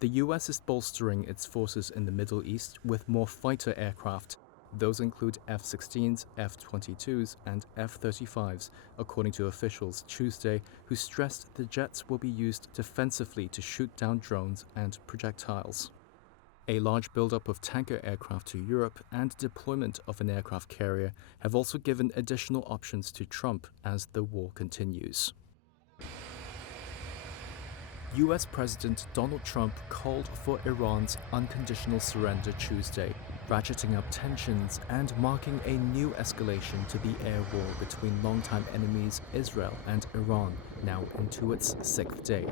The US is bolstering its forces in the Middle East with more fighter aircraft. Those include F-16s, F-22s, and F-35s, according to officials Tuesday, who stressed the jets will be used defensively to shoot down drones and projectiles. A large buildup of tanker aircraft to Europe and deployment of an aircraft carrier have also given additional options to Trump as the war continues. US President Donald Trump called for Iran's unconditional surrender Tuesday, ratcheting up tensions and marking a new escalation to the air war between longtime enemies Israel and Iran, now into its sixth day.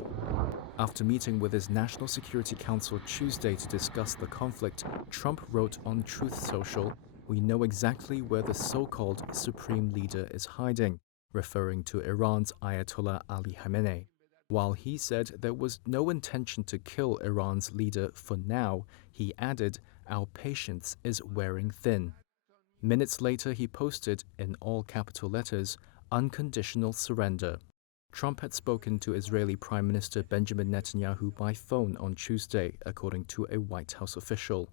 After meeting with his National Security Council Tuesday to discuss the conflict, Trump wrote on Truth Social, "We know exactly where the so-called supreme leader is hiding," referring to Iran's Ayatollah Ali Khamenei. While he said there was no intention to kill Iran's leader for now, he added, "Our patience is wearing thin." Minutes later, he posted, in all capital letters, "Unconditional surrender." Trump had spoken to Israeli Prime Minister Benjamin Netanyahu by phone on Tuesday, according to a White House official.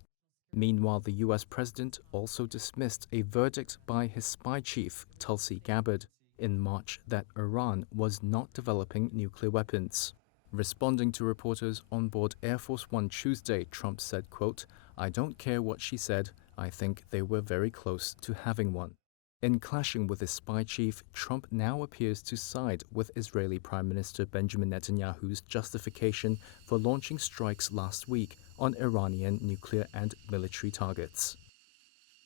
Meanwhile, the US president also dismissed a verdict by his spy chief, Tulsi Gabbard, in March that Iran was not developing nuclear weapons. Responding to reporters on board Air Force One Tuesday, Trump said, quote, "I don't care what she said, I think they were very close to having one." In clashing with his spy chief, Trump now appears to side with Israeli Prime Minister Benjamin Netanyahu's justification for launching strikes last week on Iranian nuclear and military targets.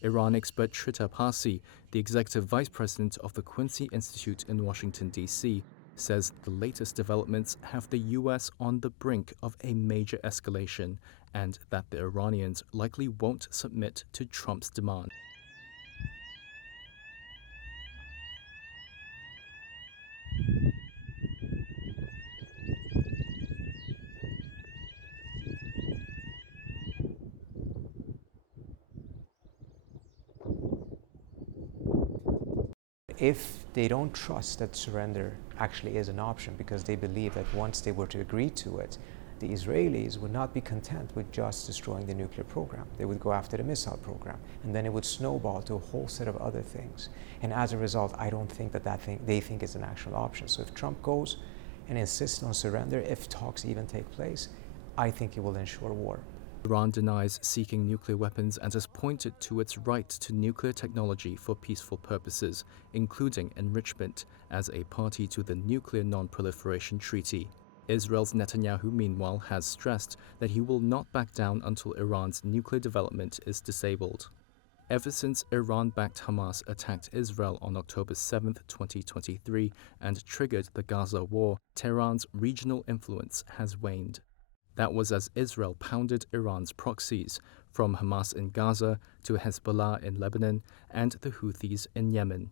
Iran expert Trita Parsi, the executive vice president of the Quincy Institute in Washington, D.C., says the latest developments have the U.S. on the brink of a major escalation and that the Iranians likely won't submit to Trump's demand. If they don't trust that surrender actually is an option, because they believe that once they were to agree to it, the Israelis would not be content with just destroying the nuclear program. They would go after the missile program, and then it would snowball to a whole set of other things. And as a result, I don't think that they think is an actual option. So if Trump goes and insists on surrender, if talks even take place, I think it will ensure war. Iran denies seeking nuclear weapons and has pointed to its right to nuclear technology for peaceful purposes, including enrichment, as a party to the Nuclear Non-Proliferation Treaty. Israel's Netanyahu, meanwhile, has stressed that he will not back down until Iran's nuclear development is disabled. Ever since Iran-backed Hamas attacked Israel on October 7, 2023, and triggered the Gaza war, Tehran's regional influence has waned. That was as Israel pounded Iran's proxies, from Hamas in Gaza to Hezbollah in Lebanon and the Houthis in Yemen.